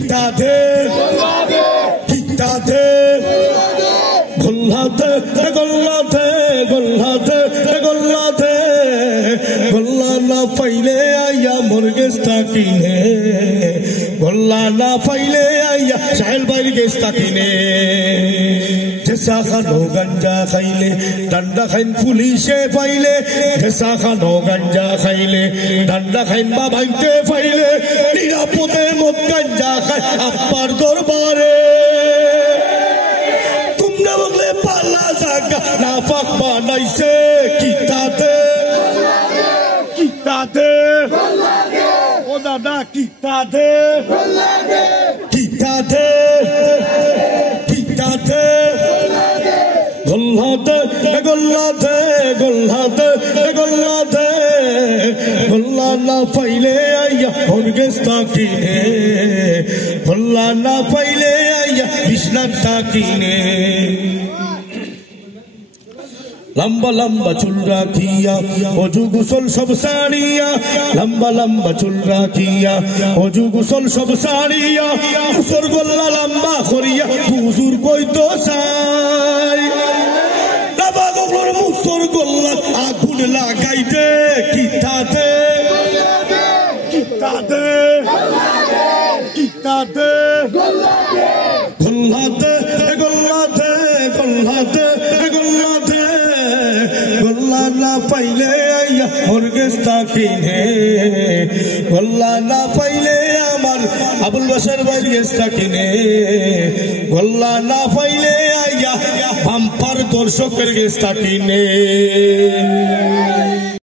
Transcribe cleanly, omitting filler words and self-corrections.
কিতা দে কিতা দে গোল্লাতে গোল্লাতে গোল্লাতে গোল্লাতে গোল্লা না পাইলে আইয়া মুরগেস্তা কিনে গোল্লা না পাইলে আইয়া সাহেল বাইর গেস্তা কিনে ঠেসা খানো গাঞ্জা খাইলে ডান্ডা খাইন পুলিশে পাইলে ঠেসা খানো গাঞ্জা খাইলে ডান্ডা খাইন বাবাইতে পাইলে নিরাপদে মদ গাঞ্জা খাই আব্বার দরবারে তোমরা বলে পালা জাগা না পাক বানাইছে কিতাতে কিতাতে ও দাদা কিতাতে কিতাতে কিতাতে গোল্লাতে গোল্লাতে গোল্লাতে গোল্লাতে গোল্লা না পাইলে আইয়া মুরগেস্তা কিনে গোল্লা না পাইলে আইয়া বিষ্ণাটা কিনে লম্বা লম্বা চুল রাখিয়া অজু গোসল সব সারিয়া লম্বা লম্বা চুল রাখিয়া অজু গোসল সব সারিয়া মুসর গোল্লা লম্বা করিয়া হুজুর কইতো চাই বাবা গোল্লার মুসর গোল্লা আগুন লাগাইতে কিতাতে কিতাতে কিতাতে গোল্লাতে গোল্লাতে গোল্লাতে গোল্লাতে গোল্লা না পাইলে আইয়া মুরগেস্তা কিনে গোল্লা না পাইলে আমার আবুল বাসার বাইর গেস্তা কিনে গোল্লা না পাইলে আইয়া বাম্পার দর্শকের গেস্তা কিনে